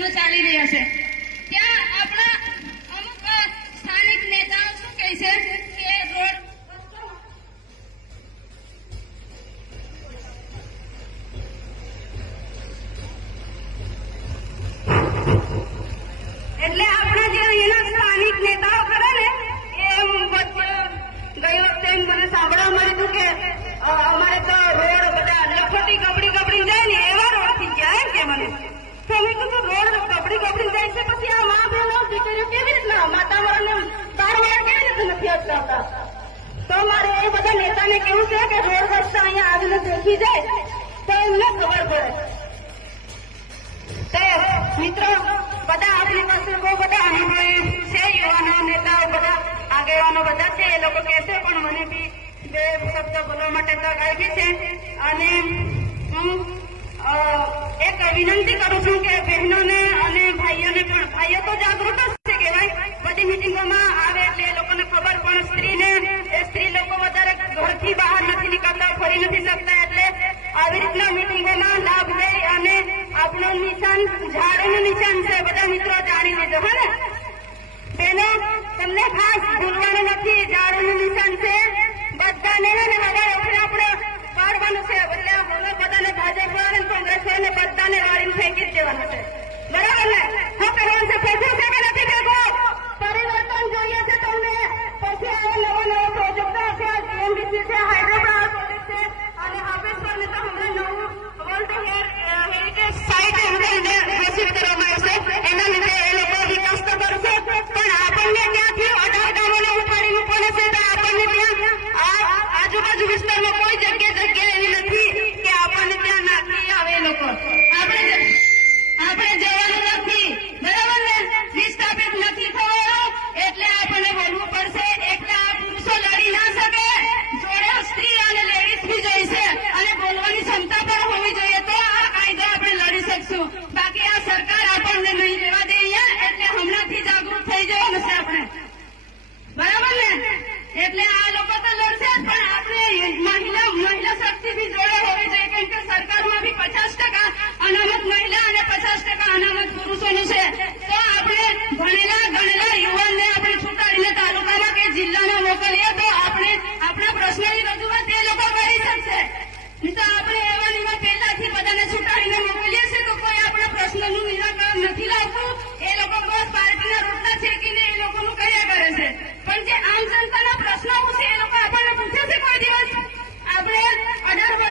પ્રશ્નો ચાલી રહ્યા છે ત્યાં આપણા અમુક સ્થાનિક નેતાઓ શું કહે છે કે રોડ એટલે આપણા જે અહીંના સ્થાનિક નેતાઓ ખરા ને એ ગઈ વખતે મને સાંભળવા મળ્યું કે અમારે તો રોડ બધા લખોટી કપડી જાય ને એવા રોડ થઈ ગયા એમ કે મને તો મેં કીધું રોડ કપડી જાય છે પછી આ મા બહેનો દીકરીઓ કેવી રીતના માતા વાળાને બાર વાળા કેવી રીતે નથી અટકાવતા તો મારે એ બધા નેતાને કેવું છે કે રોડ રસ્તા અહીંયા આવીને દેખી જાય તો એમને ખબર પડે તો મિત્રો બધા આપણી પાસે બહુ બધા અનુભવી છે યુવાનો નેતાઓ બધા આગેવાનો બધા છે એ લોકો કહેશે પણ મને બી બે શબ્દ બોલવા માટે તક આવી છે અને હું એક વિનંતી કરું છું કે બહેનોને અને ભાઈઓને પણ ભાઈઓ તો જાગૃત જ છે કહેવાય બધી મિટિંગોમાં આવે એટલે એ લોકોને ખબર પણ સ્ત્રી લોકો વધારે ઘરથી બહાર નથી નીકળતા ફરી નથી શકતા એટલે આવી રીતના મિટિંગોમાં લાભ લઈ અને આપણું નિશાન ઝાડુનું નિશાન છે બધા મિત્રો જાણી લેજો હે ને બેનો તમને ખાસ ભૂલવાનું નથી ઝાડુનું નિશાન છે બધાને હવે આપણે પાડવાનું છે એટલે બધાને ભાજપ વાળા કોંગ્રેસ વાળાને બધાને વાળીને ફેંકી જ દેવાનું છે બરાબર ને શું કરવાનું છે ફેંક્યું છે